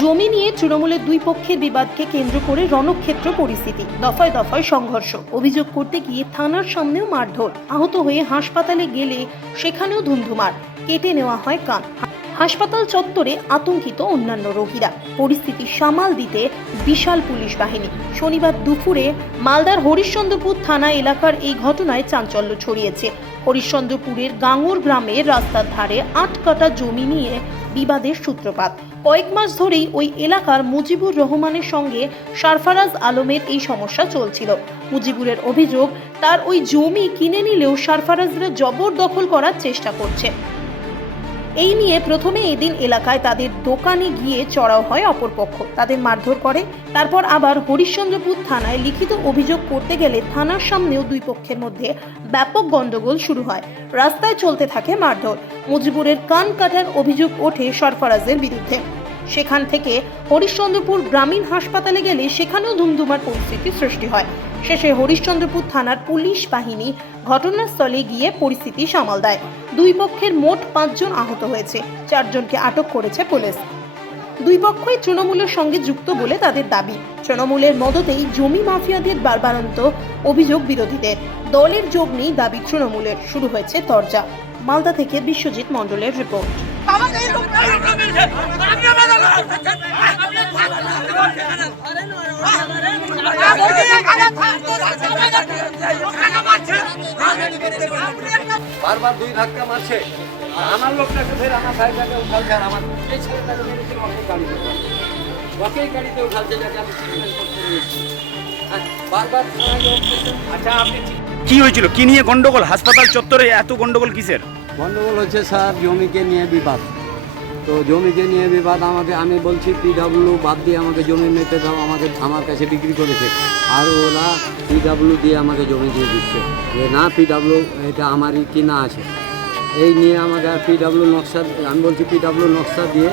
জমি নিয়ে তৃণমূলের দুই পক্ষের বিবাদকে কেন্দ্র করে রণক্ষেত্র পরিস্থিতি। দফায় দফায় সংঘর্ষ। অভিযোগ করতে গিয়ে থানার সামনেও মারধর। আহত হয়ে হাসপাতালে গেলে সেখানেও ধুমধুমার কেটে নেওয়া হয় কান। হাসপাতাল চত্বরে আতঙ্কিত অন্যান্য রোগীরা। পরিস্থিতি সামাল দিতে বিশাল পুলিশ বাহিনী। শনিবার দুপুরে মালদার হরিশ্চন্দ্রপুর থানা এলাকার এই ঘটনায় চাঞ্চল্য ছড়িয়েছে। হরিশ্চন্দ্রপুরের গাঙ্গুর গ্রামের রাস্তার ধারে আট কাটা জমি নিয়ে বিবাদের সূত্রপাত। কয়েক মাস ধরেই ওই এলাকার মুজিবুর রহমানের সঙ্গে সারফারাজ আলমের এই সমস্যা চলছিল। মুজিবুরের অভিযোগ, তার ওই জমি কিনে নিলেও সারফারাজরা জবরদখল করার চেষ্টা করছে। এই নিয়ে প্রথমে এদিন এলাকায় তাদের দোকানে গিয়ে চড়াও হয় অপরপক্ষ। তাদের মারধর করে। তারপর আবার হরিশ্চন্দ্রপুর থানায় লিখিত অভিযোগ করতে গেলে থানার সামনেও দুই পক্ষের মধ্যে ব্যাপক গণ্ডগোল শুরু হয়। রাস্তায় চলতে থাকে মারধর। মুজিবুরের কান কাটার অভিযোগ ওঠে সরফরাজের বিরুদ্ধে। সেখান থেকে হরিশ্চন্দ্রপুর গ্রামীণ হাসপাতালে গেলে সেখানেও ধুমধুমার পরিস্থিতি সৃষ্টি হয়। শেষে হরিশ্চন্দ্রপুর থানার পুলিশ বাহিনী ঘটনাস্থলে গিয়ে পরিস্থিতি সামাল দেয়। দুই পক্ষের মোট পাঁচজন আহত হয়েছে, চারজনকে আটক করেছে পুলিশ। দুই পক্ষই তৃণমূলের সঙ্গে যুক্ত বলে তাদের দাবি। তৃণমূলের মদতেই জমি মাফিয়াদের বারবারন্ত অভিযোগ বিরোধীদের। দলের যোগ নেই দাবি তৃণমূলের। শুরু হয়েছে তরজা। মালদা থেকে বিশ্বজিৎ মণ্ডলের রিপোর্ট। বারবার দুই ধাক্কা মারছে। আমার লোকটাকে ফের আমার আমার এই ছেলেটাকে ওকেই গাড়িতে উঠালছে যাকে আমি হ্যাঁ, বারবার। আচ্ছা আপনি কি হয়েছিল? কি নিয়ে গন্ডগোল? হাসপাতাল চত্বরে এত গন্ডগোল কিসের? গন্ডগোল হচ্ছে স্যার জমিকে নিয়ে বিবাদ। তো জমিকে নিয়ে বিবাদ আমাকে আমি বলছি পিডাব্লিউ বাদ দিয়ে আমাকে জমি মেপে দাও আমাকে আমার কাছে বিক্রি করেছে। আর ওরা পিডাব্লিউ দিয়ে আমাকে জমি দিয়ে দিচ্ছে। যে না পিডাব্লিউ এটা আমারই কিনা আছে। এই নিয়ে আমাকে আর পিডাব্লিউ নকশা আমি বলছি পিডাব্লিউ নকশা দিয়ে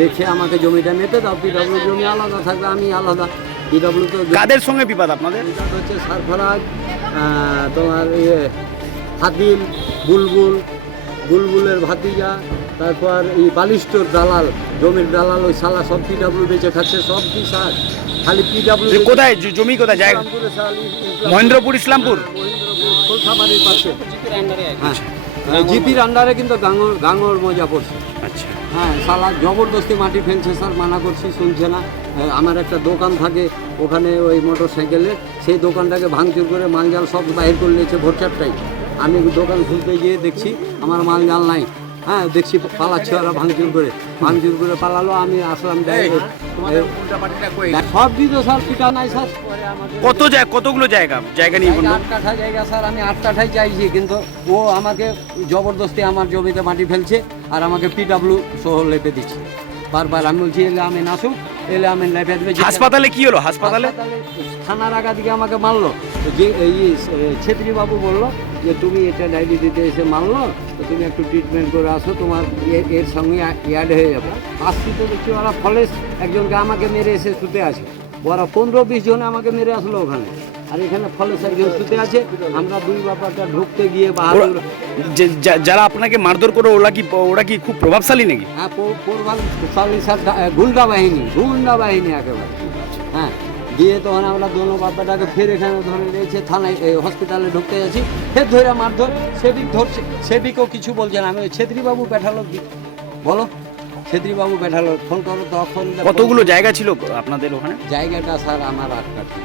দেখে আমাকে জমিটা মেপে দাও পিডাব্লিউ জমি আলাদা থাকবে আমি আলাদা। পিডাব্লিউ তো কাদের সঙ্গে বিবাদ আপনাদের? হচ্ছে সারফরাজ তোমার ইয়ে হাতিল বুলবুল বুলবুলের ভাতিজা তারপর এই বালিষ্টর দালাল জমির দালাল ওই সালা সব পিডাব্লিউ বেঁচে খাচ্ছে সব কি সার? খালি পিডাব্লিউ কোথায়? জমি কোথায়? জায়গা মহেন্দ্রপুর ইসলামপুর? পাশে। হ্যাঁ। জিপির আন্ডারে কিন্তু গাঙর গাঙর মজা পড়ছে। আচ্ছা। হ্যাঁ সালা জবরদস্তি মাটি ফেলছে স্যার মানা করছি শুনছে না। হ্যাঁ, আমার একটা দোকান থাকে ওখানে ওই মোটর সাইকেলে সেই দোকানটাকে ভাঙচুর করে মালজাল সব বাহির করে নিয়েছে ভোর চারটায় আমি দোকান খুলতে গিয়ে দেখছি আমার মাল জাল নাই। হ্যাঁ দেখছি পালাচ্ছে ওরা ভাঙচুর করে। ভাঙচুর করে পালালো আমি আসলাম। সব দিত স্যার পিটা নাই স্যার। কত জায়গা কতগুলো জায়গা? জায়গা নিয়ে আট কাঠা জায়গা স্যার আমি আট কাঠাই চাইছি কিন্তু ও আমাকে জবরদস্তি আমার জমিতে মাটি ফেলছে আর আমাকে পিডাব্লিউ সহ লেপে দিচ্ছে। বারবার আমি বলছি এলে আমি নাসুক এলে আমি লেপে দেবে। হাসপাতালে কি হলো? হাসপাতালে? থানার আগা দিকে আমাকে মারলো। যে এই ছেত্রী বাবু বলল যে তুমি এটা দিতে এসে মারলো তো তুমি একটু ট্রিটমেন্ট করে আসো তোমার এর সঙ্গে অ্যাড হয়ে যাবে আসছি তো দেখছি ওরা ফলেস একজনকে আমাকে মেরে এসে শুতে আছে ওরা পনেরো বিশ জন আমাকে মেরে আসলো ওখানে আর এখানে ফলেস একজন শুতে আছে আমরা দুই ব্যাপারটা ঢুকতে গিয়ে যারা আপনাকে মারধর করে ওরা কি ওরা কি খুব প্রভাবশালী নাকি হ্যাঁ পূর্বাল সালিসার গুন্ডা বাহিনী গুন্ডা বাহিনী একেবারে হ্যাঁ গিয়ে তখন আমরা দোনো বাপ্পাটাকে ফের এখানে ধরে নিয়েছে থানায় হসপিটালে ঢুকতে যাচ্ছি। ফের ধরে মারধর সেদিক ধরছে সেবিকও কিছু বলছে না। আমি ছেত্রীবাবু পেঠালো বলো ছেত্রীবাবু পেঠালো ফোন করো তখন কতগুলো জায়গা ছিল আপনাদের ওখানে? জায়গাটা স্যার আমার আট কাঠা।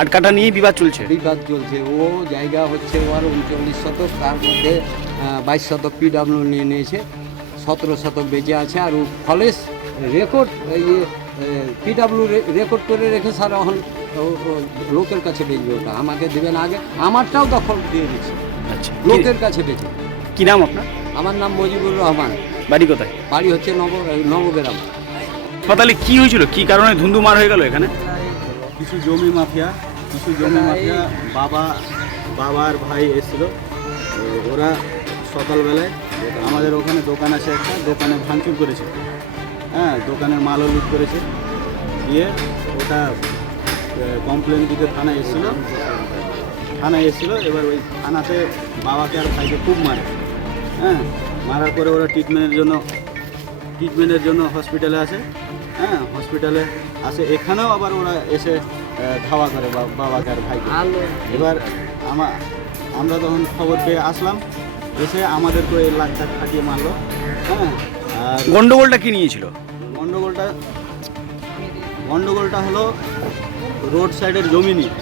আট কাঠা নিয়ে বিবাদ চলছে? বিবাদ চলছে। ও জায়গা হচ্ছে ওর উনচল্লিশ শতক তার মধ্যে বাইশ শতক পিডাব্লিউ নিয়ে নিয়েছে সতেরো শতক বেঁচে আছে আর ও ফলেস রেকর্ড ইয়ে পিডাব্লিউ রেকর্ড করে রেখে স্যার এখন লোকের কাছে বেচবে ওটা। আমাকে দেবে না আগে। আমারটাও দখল দিয়ে দিচ্ছে। আচ্ছা। লোকের কাছে বেচে কি নাম আপনার? আমার নাম মজিবুর রহমান। বাড়ি কোথায়? বাড়ি হচ্ছে নব নবগ্রাম। হাসপাতালে কি হয়েছিল? কি কারণে ধুন্ধুমার হয়ে গেল এখানে? কিছু জমি মাফিয়া কিছু জমি মাফিয়া বাবা বাবার ভাই এসেছিল। তো ওরা সকালবেলায় আমাদের ওখানে দোকান আছে একটা দোকানে ভাঙচুর করেছে। হ্যাঁ দোকানের মালও লুট করেছে। দিয়ে ওটা কমপ্লেন দিতে থানায় এসেছিল। থানায় এসেছিল এবার ওই থানাতে বাবাকে আর ভাইকে খুব মারে। হ্যাঁ মারার পরে ওরা ট্রিটমেন্টের জন্য ট্রিটমেন্টের জন্য হসপিটালে আসে। হ্যাঁ হসপিটালে আসে। এখানেও আবার ওরা এসে ধাওয়া করে বা- বাবাকে আর ভাইকে। এবার আমা আমরা তখন খবর পেয়ে আসলাম। এসে আমাদেরকে এই লাখ টাকা খাটিয়ে মারলো। হ্যাঁ আর গন্ডগোলটা কি নিয়েছিল? গন্ডগোলটা গন্ডগোলটা হলো রোড সাইডের জমি নিয়ে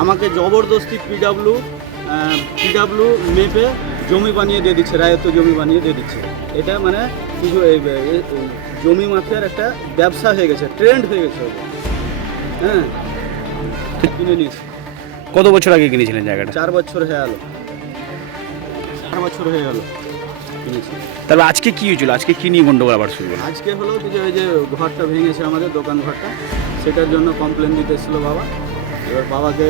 আমাকে জবরদস্তি পিডাব্লু পিডাব্লু মেপে জমি বানিয়ে দিয়ে দিচ্ছে রায়ত্ব জমি বানিয়ে দিয়ে দিচ্ছে। এটা মানে কিছু জমি মাফিয়ার একটা ব্যবসা হয়ে গেছে ট্রেন্ড হয়ে গেছে। হ্যাঁ কিনে নিয়েছি। কত বছর আগে কিনেছিলেন জায়গাটা? চার বছর হয়ে গেল। চার বছর হয়ে গেল। কিনেছি। তাহলে আজকে কি হয়েছিল? আজকে কি নিয়ে গন্ডগোল আবার শুরু হলো? আজকে হলো যে ওই যে ঘরটা ভেঙেছে আমাদের দোকান ঘরটা। সেটার জন্য কমপ্লেন দিতে এসেছিল বাবা। এবার বাবাকে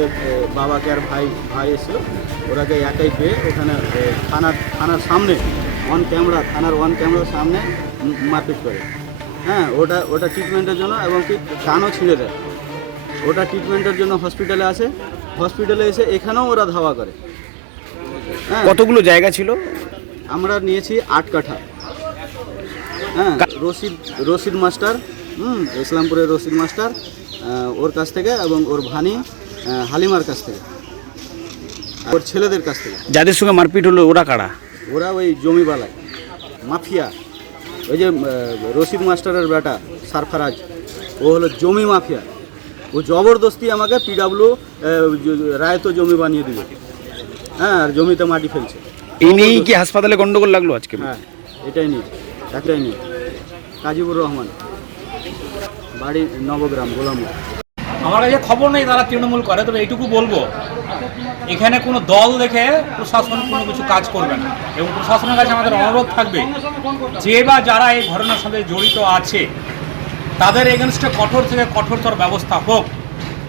বাবাকে আর ভাই ভাই এসেছিল। ওরাকে একাই পেয়ে ওখানে থানার থানার সামনে অন ক্যামেরা থানার ওয়ান ক্যামেরার সামনে মারপিট করে। হ্যাঁ ওটা ওটা ট্রিটমেন্টের জন্য এবং কি কানও ছিঁড়ে দেয়। ওটা ট্রিটমেন্টের জন্য হসপিটালে আসে। হসপিটালে এসে এখানেও ওরা ধাওয়া করে। হ্যাঁ। কতগুলো জায়গা ছিল? আমরা নিয়েছি আট কাঠা। হ্যাঁ রশিদ রশিদ মাস্টার হুম ইসলামপুরের রশিদ মাস্টার ওর কাছ থেকে এবং ওর ভানি হালিমার কাছ থেকে ওর ছেলেদের কাছ থেকে। যাদের সঙ্গে মারপিট হলো ওরা কারা? ওরা ওই জমিবালায় মাফিয়া। ওই যে রশিদ মাস্টারের বেটা সারফারাজ। ও হলো জমি মাফিয়া। ও জবরদস্তি আমাকে পিডাব্লিউ রায়তো জমি বানিয়ে দিবে হ্যাঁ আর জমিতে মাটি ফেলছে। এই নিয়েই কি হাসপাতালে গন্ডগোল লাগল আজকে? হ্যাঁ এটাই নিয়ে একটাই নিয়ে। কাজীবুর রহমান বাড়ি নবগ্রাম গোলামুখ আমার কাছে খবর নেই তারা তৃণমূল করে তবে এইটুকু বলব। এখানে কোনো দল দেখে প্রশাসন কোনো কিছু কাজ করবে না। এবং প্রশাসনের কাছে আমাদের অনুরোধ থাকবে যে বা যারা এই ঘটনার সাথে জড়িত আছে তাদের এগেনস্টে কঠোর থেকে কঠোরতর ব্যবস্থা হোক।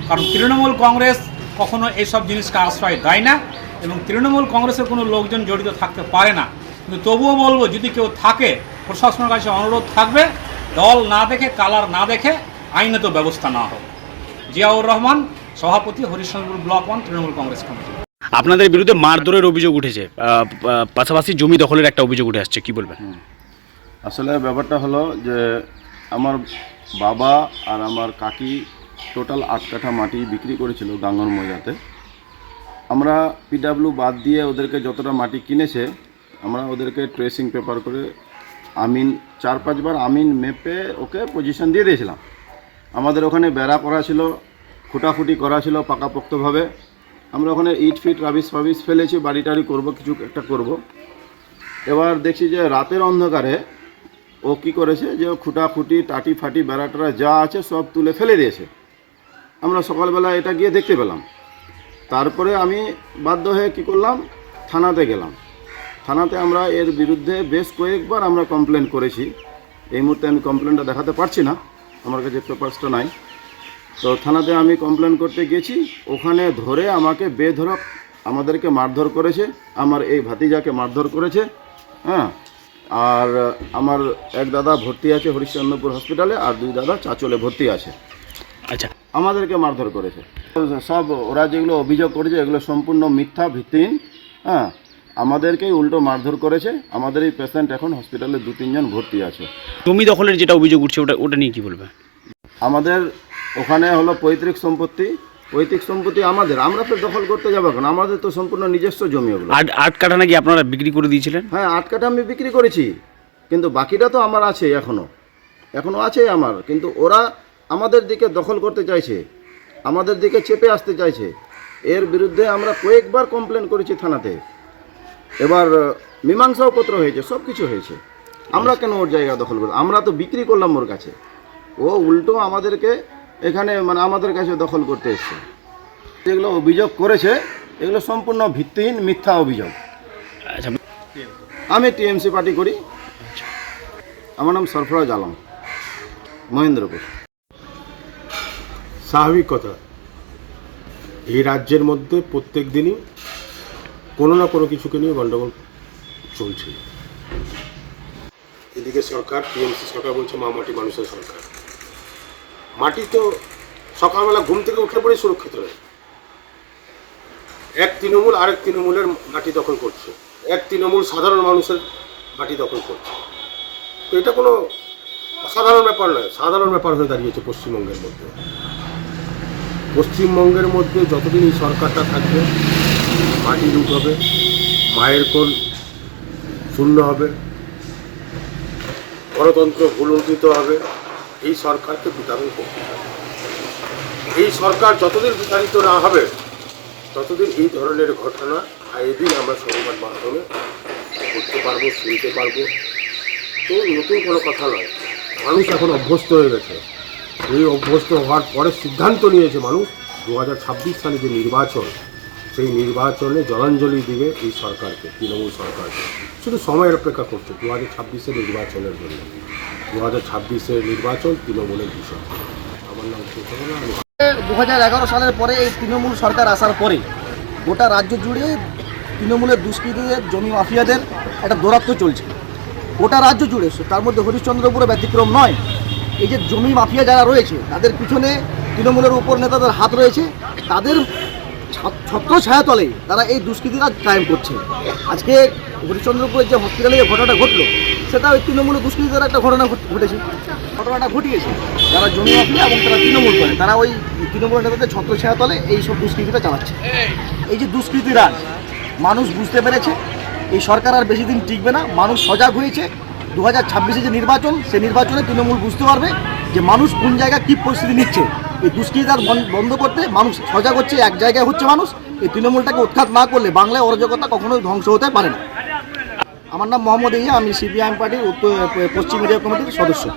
কারণ তৃণমূল কংগ্রেস কখনো এইসব জিনিসকে আশ্রয় দেয় না। এবং তৃণমূল কংগ্রেসের কোনো লোকজন জড়িত থাকতে পারে না। কিন্তু তবুও বলব যদি কেউ থাকে প্রশাসনের কাছে অনুরোধ থাকবে দল না দেখে কালার না দেখে আইনত ব্যবস্থা না হোক। জিয়াউর রহমান সভাপতি Harishchandrapur block one Trinamool Congress committee. আপনাদের বিরুদ্ধে মারধরের অভিযোগ উঠেছে। পাশাপাশি জমি দখলের একটা অভিযোগ উঠে আসছে কি বলবেন? আসলে ব্যাপারটা হলো যে আমার বাবা আর আমার কাকি টোটাল আট কাঠা মাটি বিক্রি করেছিল গাঙ্গর ময়দাতে। আমরা পিডাব্লিউ বাদ দিয়ে ওদেরকে যতটা মাটি কিনেছে, আমরা ওদেরকে ট্রেসিং পেপার করে আমিন চার পাঁচবার আমিন মেপে ওকে পজিশন দিয়ে দিয়েছিলাম। আমাদের ওখানে বেড়া করা ছিল, খুঁটাখুটি করা ছিল পাকাপোক্তভাবে। আমরা ওখানে ইট ফিট রাবিস ফাবিস ফেলেছি, বাড়ি টাড়ি করব, কিছু একটা করব। এবার দেখছি যে রাতের অন্ধকারে ও কি করেছে যে খুঁটাখুটি টাটি ফাটি বেড়াটারা যা আছে সব তুলে ফেলে দিয়েছে। আমরা সকালবেলা এটা গিয়ে দেখতে পেলাম। তারপরে আমি বাধ্য হয়ে কি করলাম? থানাতে গেলাম। থানাতে আমরা এর বিরুদ্ধে বেশ কয়েকবার আমরা কমপ্লেন করেছি। এই মুহূর্তে আমি কমপ্লেনটা দেখাতে পারছি না। আমার কাছে পেপারসটা নাই। তো থানাতে আমি কমপ্লেন করতে গেছি। ওখানে ধরে আমাকে বেধরক আমাদেরকে মারধর করেছে। আমার এই ভাতিজাকে মারধর করেছে। হ্যাঁ? আর আমার এক দাদা ভর্তি আছে হরিশ্চন্দ্রপুর হসপিটালে আর দুই দাদা চাচলে ভর্তি আছে। আচ্ছা। আমাদেরকে মারধর করেছে। সব ওরা যেগুলো অভিযোগ করেছে এগুলো সম্পূর্ণ মিথ্যা ভিত্তিহীন। হ্যাঁ আমাদেরকেই উল্টো মারধর করেছে। আমাদের এই পেশেন্ট এখন হসপিটালে দু তিনজন ভর্তি আছে। জমি দখলের যেটা অভিযোগ উঠছে ওটা ওটা নিয়ে কি বলবে? আমাদের ওখানে হলো পৈতৃক সম্পত্তি। পৈতৃক সম্পত্তি আমাদের। আমরা তো দখল করতে যাব কেন আমাদের তো সম্পূর্ণ নিজস্ব জমি ওগুলো আট আট কাঠা নাকি আপনারা বিক্রি করে দিয়েছিলেন? হ্যাঁ আট কাঠা আমি বিক্রি করেছি। কিন্তু বাকিটা তো আমার আছে এখনও এখনও আছে আমার। কিন্তু ওরা আমাদের দিকে দখল করতে চাইছে। আমাদের দিকে চেপে আসতে চাইছে। এর বিরুদ্ধে আমরা কয়েকবার কমপ্লেন করেছি থানাতে। এবার মীমাংসাও পত্র হয়েছে সব কিছু হয়েছে। আমরা কেন ওর জায়গা দখল করব? আমরা তো বিক্রি করলাম ওর কাছে। ও উল্টো আমাদেরকে এখানে মানে আমাদের কাছে দখল করতে এসছে। যেগুলো অভিযোগ করেছে এগুলো সম্পূর্ণ ভিত্তিহীন মিথ্যা অভিযোগ। আচ্ছা। আমি টিএমসি পার্টি করি। আমার নাম সরফরাজ আলম মহেন্দ্রপুর। স্বাভাবিক কথা এই রাজ্যের মধ্যে প্রত্যেক দিনই কোনো না কোনো কিছুকে নিয়ে গণ্ডগোল চলছে। এদিকে সরকার, টিএমসি সরকার বলছে, মা মাটি মানুষের সরকার। মাটি তো সকালবেলা ঘুম থেকে উঠে পড়ে সুরক্ষিত নয়। এক তৃণমূল, আরেক তৃণমূলের মাটি দখল করছে। এক তৃণমূল সাধারণ মানুষের মাটি দখল করছে। তো এটা কোনো অসাধারণ ব্যাপার নয়। সাধারণ ব্যাপার হয়ে দাঁড়িয়েছে পশ্চিমবঙ্গের মধ্যে। পশ্চিমবঙ্গের মধ্যে যতদিন এই সরকারটা থাকবে, মাটি লুট হবে, মায়ের কোল শূন্য হবে, গণতন্ত্র ভুলুণ্ঠিত হবে, এই সরকারকে বিতাড়ন করতে হবে। এই সরকার যতদিন বিতাড়িত না হবে, ততদিন এই ধরনের ঘটনা এদিন আমরা সংবাদ মাধ্যমে করতে পারব, শুনতে পারব। তো নতুন কোনো কথা নয়। মানুষ এখন অভ্যস্ত হয়ে গেছে। এই অভ্যস্ত হওয়ার পরে সিদ্ধান্ত নিয়েছে মানুষ দু হাজার ছাব্বিশ সালে যে নির্বাচন, সেই নির্বাচনে জলাঞ্জলি দিবে এই সরকারকে, তৃণমূল সরকারকে। শুধু সময়ের অপেক্ষা করছে দু হাজার ছাব্বিশের নির্বাচনের জন্য। দু হাজার ছাব্বিশের নির্বাচন তৃণমূলের বিষয়। আমার নাম দু হাজার এগারো সালের পরে এই তৃণমূল সরকার আসার পরে গোটা রাজ্য জুড়ে তৃণমূলের দুষ্কৃতীদের, জমি মাফিয়াদের একটা দৌরাত্ম চলছে। গোটা রাজ্য জুড়ে তার মধ্যে হরিশ্চন্দ্রপুরে ব্যতিক্রম নয় এই যে জমি মাফিয়া যারা রয়েছে, তাদের পিছনে তৃণমূলের উপর নেতাদের হাত রয়েছে, তাদের ছত্র ছায়াতলে তারা এই দুষ্কৃতীরা কায়েম করছে। আজকে হরিশ্চন্দ্রপুরের যে হসপিটালে যে ঘটনাটা ঘটলো সেটা ওই তৃণমূলের দুষ্কৃতীদের একটা ঘটনা ঘট- ঘটেছে। ঘটনাটা ঘটিয়েছে। যারা জমি মাফিয়া এবং তারা তৃণমূল করে, তারা ওই তৃণমূল নেতাদের ছত্র ছায়াতলে এই সব দুষ্কৃতিটা চালাচ্ছে। এই যে দুষ্কৃতিরাজ মানুষ বুঝতে পেরেছে, এই সরকার আর বেশি দিন টিকবে না, মানুষ সজাগ হয়েছে দু হাজার ছাব্বিশে যে নির্বাচন, সে নির্বাচনে তৃণমূল বুঝতে পারবে যে মানুষ কোন জায়গায় কী পরিস্থিতি নিচ্ছে। এই দুষ্কৃতার বন- বন্ধ করতে মানুষ সজাগ হচ্ছে, এক জায়গায় হচ্ছে মানুষ। এই তৃণমূলটাকে উৎখাত না করলে বাংলায় অরাজকতা কখনোই ধ্বংস হতে পারে না। আমার নাম মোহাম্মদ ইয়া আমি সিপিআইএম পার্টির উত্তর, পশ্চিম এরিয়া কমিটির সদস্য।